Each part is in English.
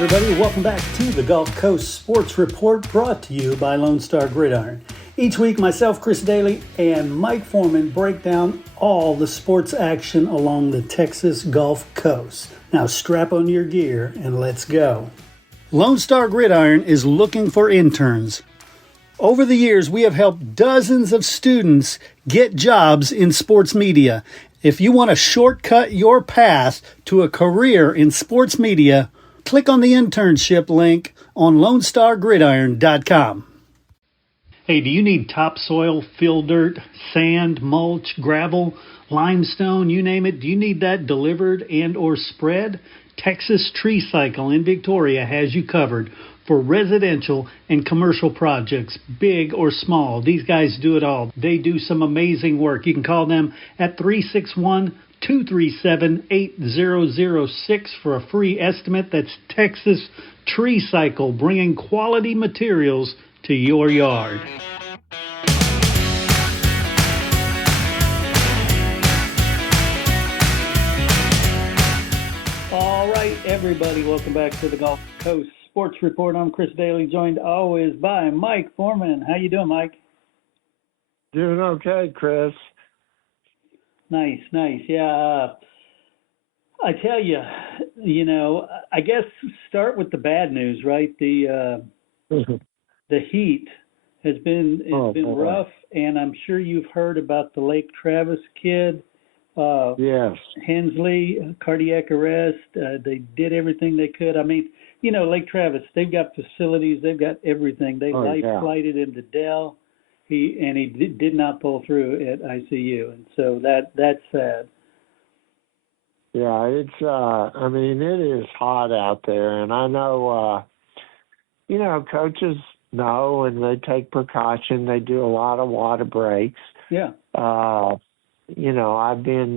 everybody. Welcome back to the Gulf Coast Sports Report, brought to you by Lone Star Gridiron. Each week, myself, Chris Daly, and Mike Forman break down all the sports action along the Texas Gulf Coast. Now strap on your gear and let's go. Lone Star Gridiron is looking for interns. Over the years, we have helped dozens of students get jobs in sports media. If you want to shortcut your path to a career in sports media, click on the internship link on LoneStarGridiron.com. Hey, do you need topsoil, fill dirt, sand, mulch, gravel, limestone, you name it? Do you need that delivered and or spread? Texas Tree Cycle in Victoria has you covered for residential and commercial projects, big or small. These guys do it all. They do some amazing work. You can call them at 361-237-8006 for a free estimate. That's Texas Tree Cycle, bringing quality materials to your yard. All right, everybody, welcome back to the Gulf Coast Sports Report. I'm Chris Daly, joined always by Mike Forman. How you doing, Mike? Doing okay, Chris. Nice. Yeah, I tell you, I guess start with the bad news, right? The heat has been rough, and I'm sure you've heard about the Lake Travis kid. Yes. Hensley, cardiac arrest. They did everything they could. I mean, Lake Travis, they've got facilities, they've got everything. They flighted him to Doelle. He did not pull through at ICU, and so that's sad. Yeah, it's it is hot out there, and I know coaches know, and they take precaution. They do a lot of water breaks. Yeah. I've been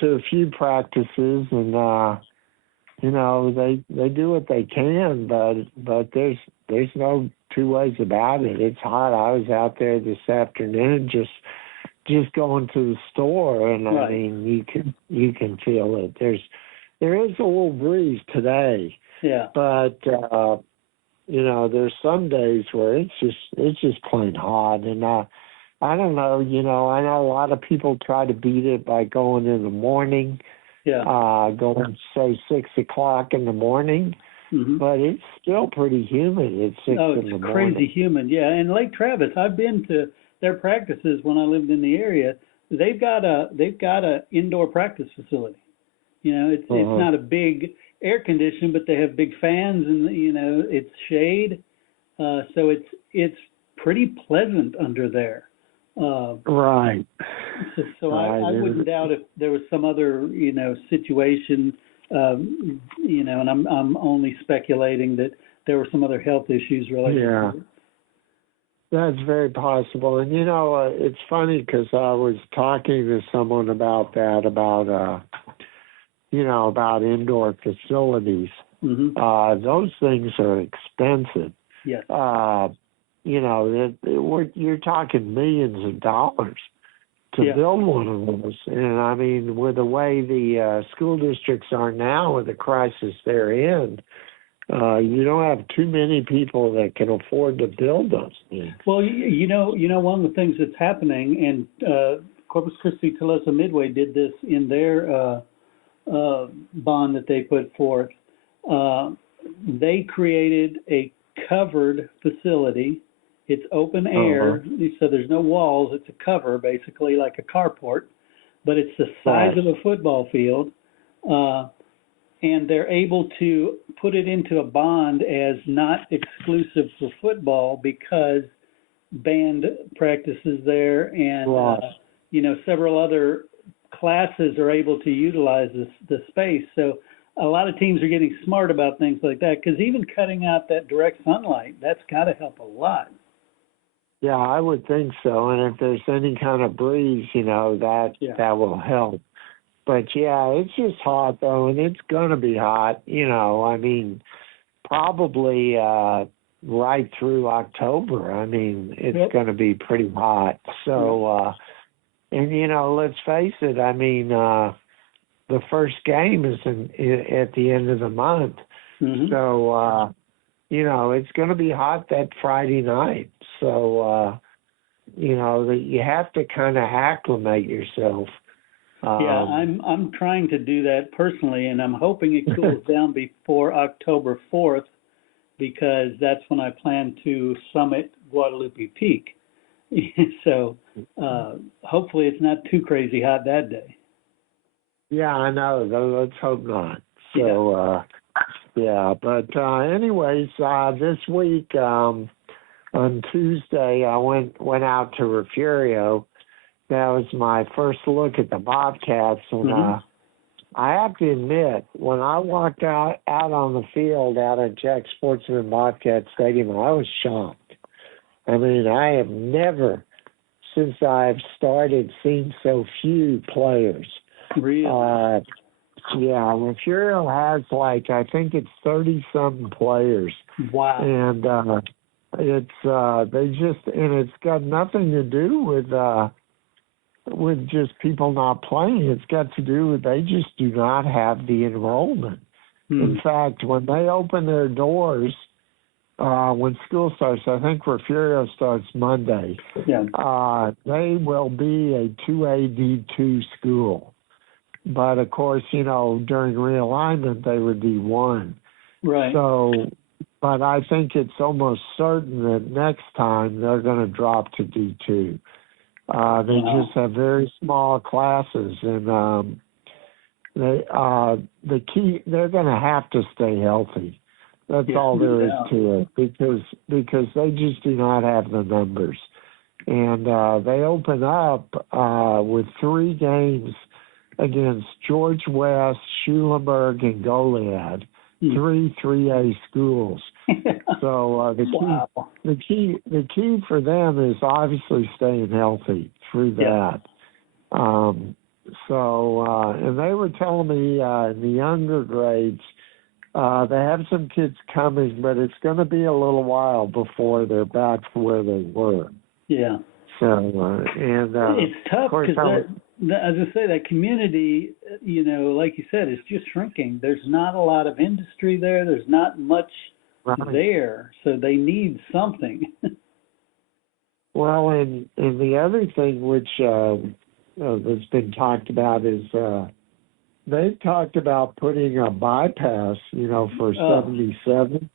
to a few practices, and they do what they can, but there's no two ways about it. It's hot. I was out there this afternoon just going to the store, and right. I mean you can feel it. There is a little breeze today. Yeah. But there's some days where it's just plain hot, and I don't know. I know a lot of people try to beat it by going in the morning. Yeah. Going say 6 o'clock in the morning. Mm-hmm. But it's still pretty humid at 6 in the morning. It's crazy humid, yeah. And Lake Travis, I've been to their practices when I lived in the area. They've got a indoor practice facility. It's not a big air condition, but they have big fans, and it's shade, so it's pretty pleasant under there. Right. So I wouldn't doubt if there was some other situation. And I'm only speculating that there were some other health issues related to it. That's very possible. And, it's funny because I was talking to someone about that, about indoor facilities. Mm-hmm. Those things are expensive. Yes. You're talking millions of dollars to build one of those. And I mean, with the way the school districts are now, with the crisis they're in, you don't have too many people that can afford to build those things. Well, one of the things that's happening, and Corpus Christi Tulsa Midway did this in their bond that they put forth. They created a covered facility. It's open air, so there's no walls. It's a cover, basically, like a carport, but it's the size of a football field, and they're able to put it into a bond as not exclusive for football because band practices there, and several other classes are able to utilize the space. So a lot of teams are getting smart about things like that, because even cutting out that direct sunlight, that's got to help a lot. Yeah, I would think so. And if there's any kind of breeze, that will help. But, it's just hot, though, and it's going to be hot. Probably right through October. It's going to be pretty hot. So, and, let's face it, the first game is at the end of the month. Mm-hmm. So, it's going to be hot that Friday night. So, you have to kind of acclimate yourself. Yeah, I'm trying to do that personally, and I'm hoping it cools down before October 4th, because that's when I plan to summit Guadalupe Peak. So hopefully it's not too crazy hot that day. Yeah, I know. Let's hope not. So, But anyways, this week on Tuesday, I went out to Refugio. That was my first look at the Bobcats, and I have to admit, when I walked out on the field out at Jack Sportsman Bobcat Stadium, I was shocked. I mean, I have never, since I've started, seen so few players. Really? Refugio has I think it's 30-something players. Wow. And it's got nothing to do with just people not playing. It's got to do with they just do not have the enrollment. In fact, when they open their doors, when school starts, I think Refugio starts Monday, they will be a 2A D2 school. But, of course, during realignment, they were D1. Right. So, but I think it's almost certain that next time they're going to drop to D2. They just have very small classes, and the key, they're going to have to stay healthy. That's all there is to it, because they just do not have the numbers. And they open up with 3 games against George West, Schulenburg, and Goliad, 3 3A schools. So the key for them is obviously staying healthy through that. And they were telling me in the younger grades, they have some kids coming, but it's going to be a little while before they're back to where they were. Yeah. So it's tough because as I say, that community, like you said, is just shrinking. There's not a lot of industry there. There's not much there, so they need something. Well, and the other thing which that's been talked about is they've talked about putting a bypass, for 77.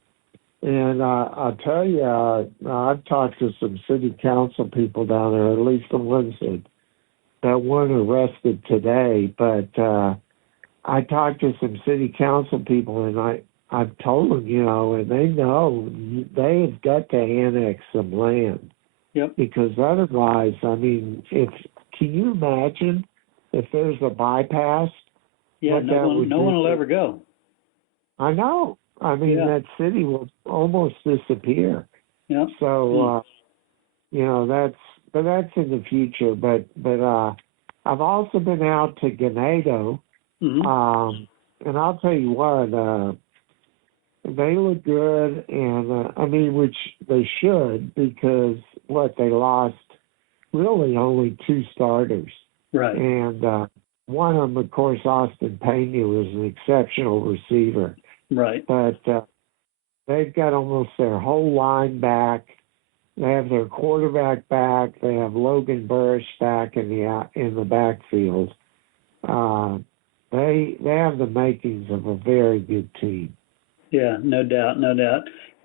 And I'll tell you, I've talked to some city council people down there, at least the ones that weren't arrested today. But I talked to some city council people, and I've told them, and they know they've got to annex some land. Yep. Because otherwise, I mean, can you imagine if there's a bypass? Yeah, no one will ever go. I know. I mean, that city will almost disappear. Yeah. So, that's in the future. But I've also been out to Ganado, and I'll tell you what, they look good, and which they should, because they lost really only 2 starters. Right. And one of them, of course, Austin Pena, was an exceptional receiver. Right. But they've got almost their whole line back. They have their quarterback back. They have Logan Burrish back in the backfield. They have the makings of a very good team. Yeah, no doubt.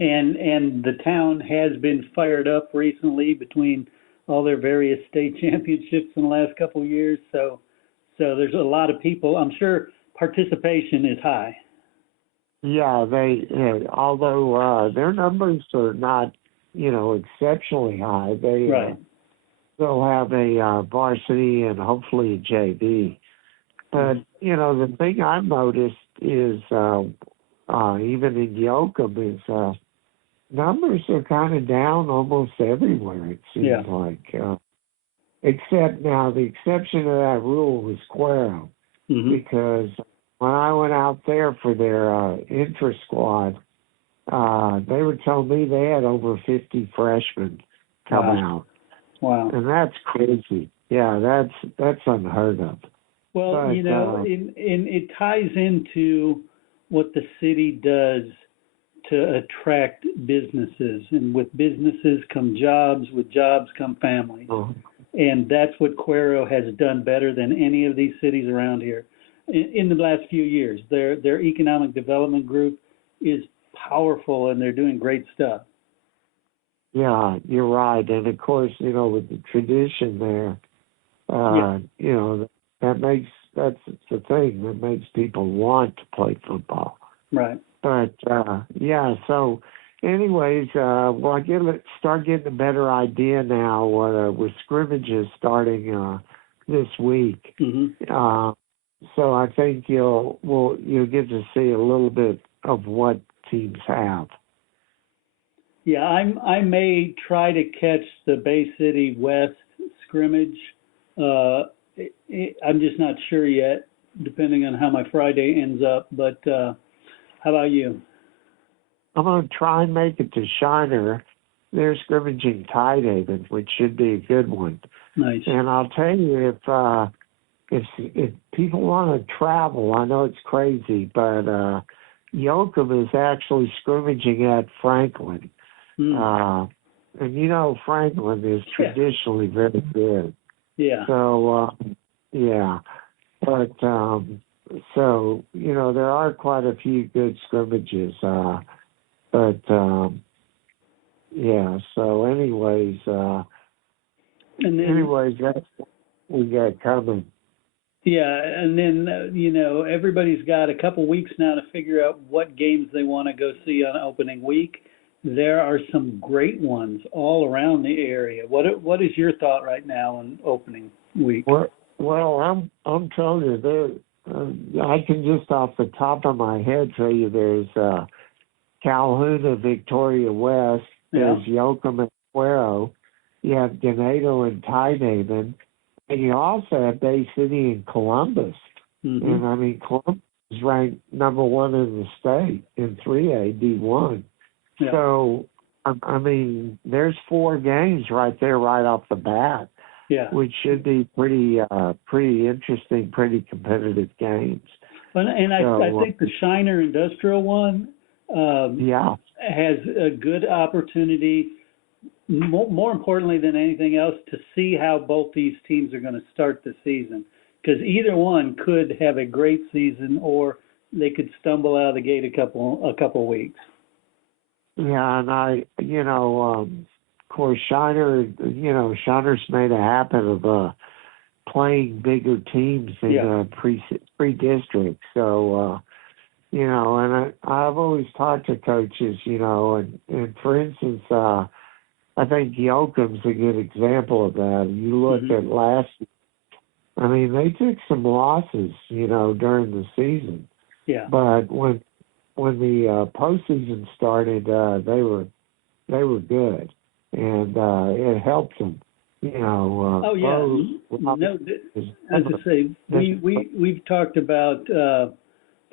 And the town has been fired up recently between all their various state championships in the last couple of years. So there's a lot of people. I'm sure participation is high. Yeah, although their numbers are not, exceptionally high, they still have a varsity and hopefully a JV. But, the thing I've noticed is, even in Yoakum, is numbers are kind of down almost everywhere, it seems like. Except now, the exception to that rule was Cuero, because when I went out there for their intra-squad, they were telling me they had over 50 freshmen come out. Wow. And that's crazy. Yeah, that's unheard of. Well, But it ties into what the city does to attract businesses, and with businesses come jobs, with jobs come families, and that's what Cuero has done better than any of these cities around here in the last few years. Their economic development group is powerful, and they're doing great stuff. yeah, you're right. And of course, with the tradition there, that's the thing that makes people want to play football. Right. But so anyways, I start getting a better idea now with scrimmages starting this week. Mm-hmm. So I think you'll get to see a little bit of what teams have. Yeah, I may try to catch the Bay City West scrimmage. I'm just not sure yet, depending on how my Friday ends up. But how about you? I'm going to try and make it to Shiner. They're scrimmaging Tidehaven, which should be a good one. Nice. And I'll tell you, if people want to travel, I know it's crazy, but Yoakum is actually scrimmaging at Franklin. And Franklin is traditionally very good. Yeah. So, But, there are quite a few good scrimmages. So anyways, that's what we got coming. Yeah, and then, everybody's got a couple weeks now to figure out what games they want to go see on opening week. There are some great ones all around the area. What is your thought right now on opening week? Well, I'm telling you, I can just off the top of my head tell you there's Calhoun and Victoria West, there's Yoakum and Cuero, you have Ganado and Tidehaven, and you also have Bay City and Columbus. Mm-hmm. And I mean, Columbus is ranked number 1 in the state in 3A D1. Yeah. So, I mean, there's 4 games right there, right off the bat. Yeah. Which should be pretty interesting, pretty competitive games. And I think the Shiner Industrial one has a good opportunity, more importantly than anything else, to see how both these teams are going to start the season. Because either one could have a great season, or they could stumble out of the gate a couple weeks. Yeah, and of course, Shiner's made a habit of playing bigger teams in pre-district. So, and I've always talked to coaches, and for instance, I think Yoakum's a good example of that. You look at last year, I mean, they took some losses, during the season. Yeah. But when the postseason started, they were good. And it helps them, As I say, we've talked about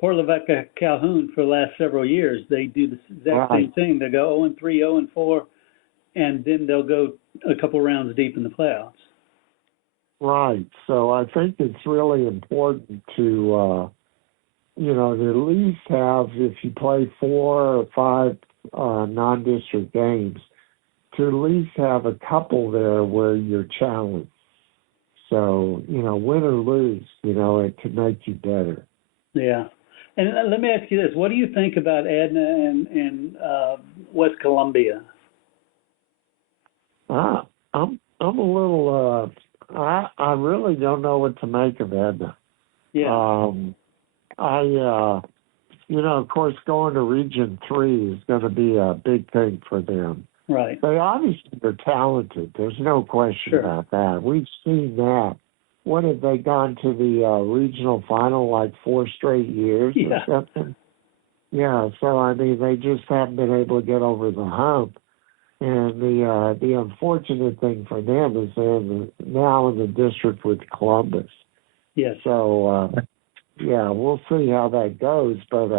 Port Lavaca Calhoun for the last several years. They do the exact same thing. They go 0-3, 0-4, and then they'll go a couple rounds deep in the playoffs. Right. So I think it's really important to, to at least have, if you play 4 or 5 non-district games, to at least have a couple there where you're challenged. So, win or lose, it can make you better. Yeah. And let me ask you this. What do you think about Edna and West Columbia? I'm a little, I really don't know what to make of Edna. Yeah. Of course, going to Region 3 is going to be a big thing for them. Right. They obviously are talented. There's no question about that. We've seen that. What have they gone to the regional final like 4 straight years or something? Yeah. So I mean, they just haven't been able to get over the hump. And the unfortunate thing for them is they're now in the district with Columbus. Yes. So we'll see how that goes. But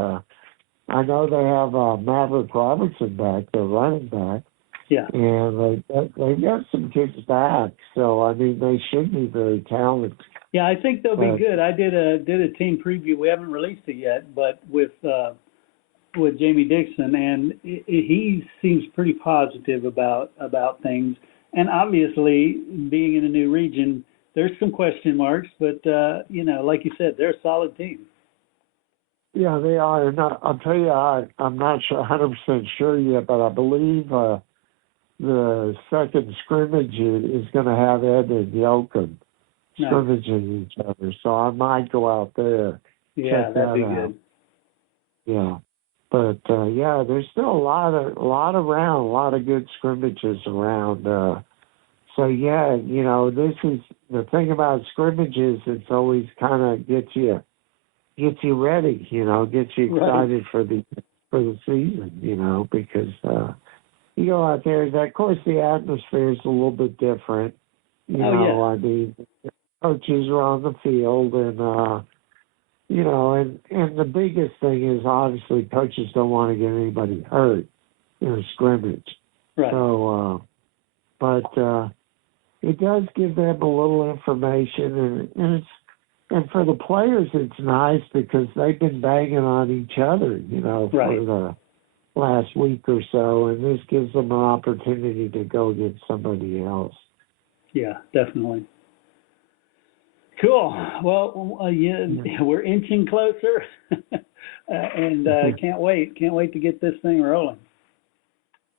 I know they have Maverick Robertson back, their running back. Yeah. And they've got some kids back. So, I mean, they should be very talented. Yeah, I think they'll be good. I did a team preview. We haven't released it yet, but with Jamie Dixon, and he seems pretty positive about things. And obviously, being in a new region, there's some question marks, but like you said, they're a solid team. Yeah, they are. And I'll tell you, I'm not sure, 100% sure yet, but I believe the second scrimmage is going to have Ed and Yoakum scrimmaging each other. So I might go out there. Yeah, that'd be good. Yeah. But there's still a lot of good scrimmages around. So this is the thing about scrimmages. It's always kind of gets you ready. Gets you excited for the season. Because you go out there. Of course, the atmosphere is a little bit different. I mean, coaches are on the field, and and the biggest thing is obviously coaches don't want to get anybody hurt in a scrimmage. Right. So, but it does give them a little information, and for the players it's nice because they've been banging on each other, for the last week or so, and this gives them an opportunity to go against somebody else. Yeah, definitely. Cool. Well, we're inching closer, and can't wait to get this thing rolling.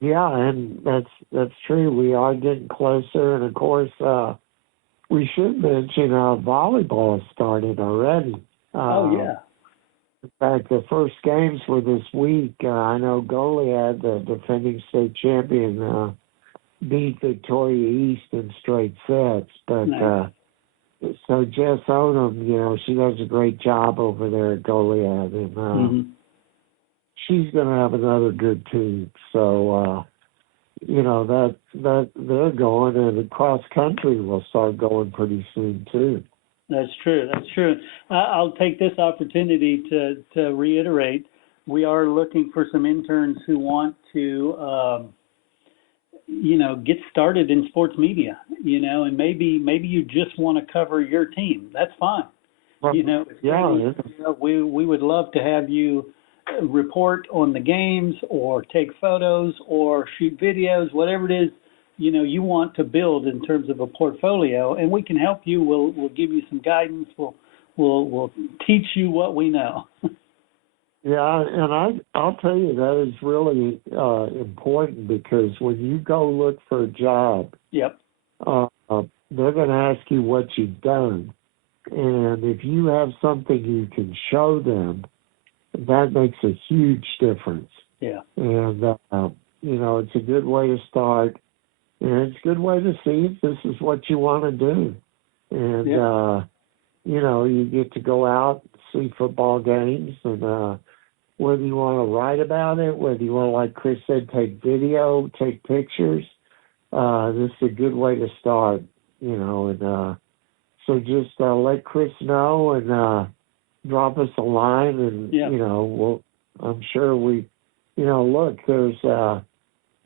Yeah, and that's true. We are getting closer, and of course, we should mention volleyball has started already. In fact, the first games were this week. I know Goliad, the defending state champion, beat Victoria East in straight sets, but. Nice. So Jess Odom, she does a great job over there at Goliad, and she's going to have another good team. So, that they're going, and the cross country will start going pretty soon too. That's true. I'll take this opportunity to reiterate: we are looking for some interns who want to. Get started in sports media, and maybe you just want to cover your team. That's fine. We would love to have you report on the games or take photos or shoot videos, whatever it is, you want to build in terms of a portfolio, and we can help you. We'll give you some guidance. We'll teach you what we know. Yeah, and I'll tell you that is really important because when you go look for a job, yep, they're going to ask you what you've done, and if you have something you can show them, that makes a huge difference. Yeah, and it's a good way to start, and it's a good way to see if this is what you want to do, and you get to go out, see football games, and whether you want to write about it, whether you want to, like Chris said, take video, take pictures, this is a good way to start, and so just let Chris know and drop us a line, and, I'm sure look, there's,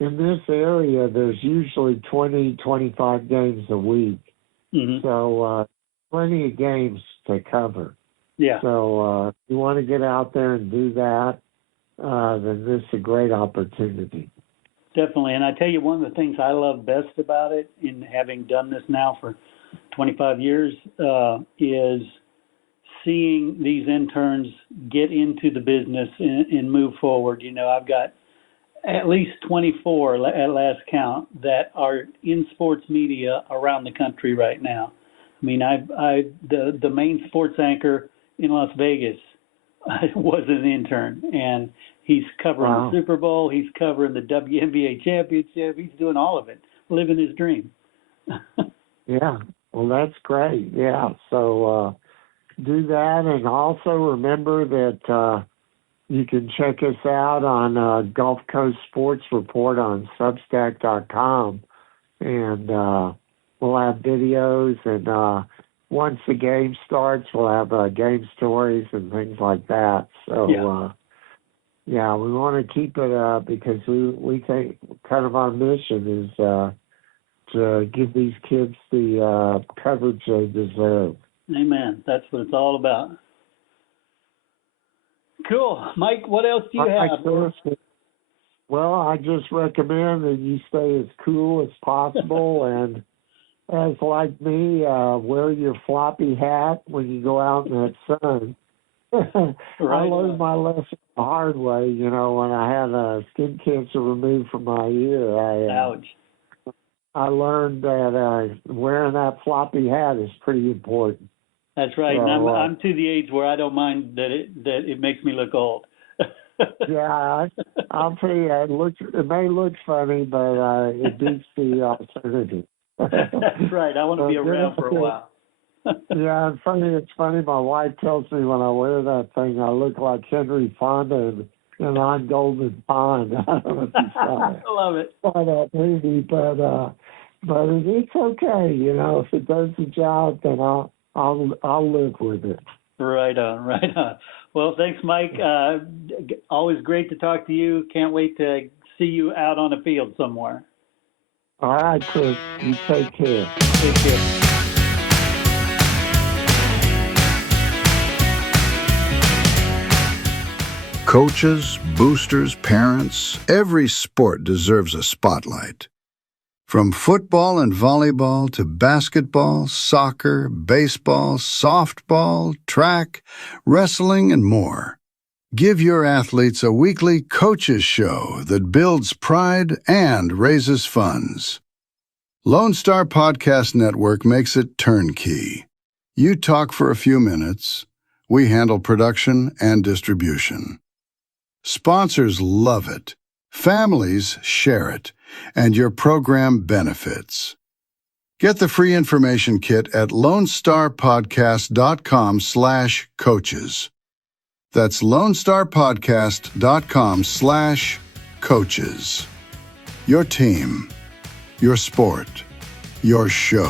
in this area, there's usually 20, 25 games a week, so plenty of games to cover. Yeah. So if you want to get out there and do that, then this is a great opportunity. Definitely. And I tell you, one of the things I love best about it, in having done this now for 25 years, is seeing these interns get into the business and move forward. I've got at least 24 at last count that are in sports media around the country right now. I mean, the main sports anchor in Las Vegas was an intern, and he's covering the Super Bowl, he's covering the WNBA championship, he's doing all of it, living his dream. Yeah, well, that's great. Yeah, so do that, and also remember that you can check us out on Gulf Coast Sports Report on Substack.com, and we'll have videos, and once the game starts, we'll have game stories and things like that. So, we want to keep it because we think kind of our mission is to give these kids the coverage they deserve. Amen. That's what it's all about. Cool. Mike, what else do you have? Well, I just recommend that you stay as cool as possible and as like me, wear your floppy hat when you go out in that sun. I learned my lesson the hard way, when I had skin cancer removed from my ear. Ouch. I learned that wearing that floppy hat is pretty important. That's right. So, and I'm to the age where I don't mind that it makes me look old. Yeah, I'll tell you, it may look funny, but it beats the alternative. That's right. I want to be around for a while. Yeah, it's funny. My wife tells me when I wear that thing, I look like Henry Fonda in On Golden Pond. I don't know if you saw it. I love it. Saw that movie, but it's okay. If it does the job, then I'll live with it. Right on, right on. Well, thanks, Mike. Always great to talk to you. Can't wait to see you out on the field somewhere. All right, Chris. You take care. Take care. Coaches, boosters, parents, every sport deserves a spotlight. From football and volleyball to basketball, soccer, baseball, softball, track, wrestling, and more. Give your athletes a weekly coaches show that builds pride and raises funds. Lone Star Podcast Network makes it turnkey. You talk for a few minutes. We handle production and distribution. Sponsors love it. Families share it. And your program benefits. Get the free information kit at lonestarpodcast.com/coaches. That's lonestarpodcast.com/coaches. Your team, your sport, your show.